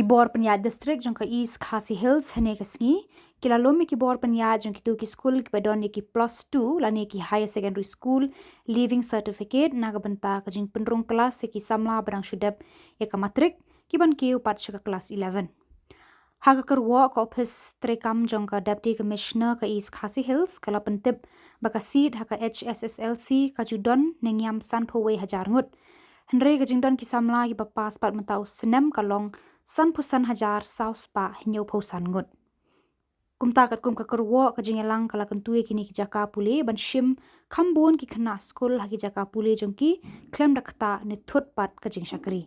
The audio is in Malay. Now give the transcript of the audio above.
Khubor Distrik jong ka East Khasi Hills hene kasngi kila lomi Khubor jong kitu ki school ki badon ki +2 lani ki higher secondary school leaving certificate naga benta ka Jingpynrung Klas ki Samla barang shudap ka matrik ki ban ki upat ka class 11 haga kerwa ka office trekam jong ka deputy commissioner ka East Khasi Hills kala pentip baka seat haka Hsslc ka judon nengyam san phowe hajar ngut Henry ka jingdon ki Samla ki papas pat mentau senem kalong san pusan hajar saus pa hinyo posan ngut kumta kat kum ka kerwo ka jingelang kala kentui kini ki jaka pule ban shim khambon ki khana skul haki jaka pule jong ki klem dakta ne thut pat ka jing shakri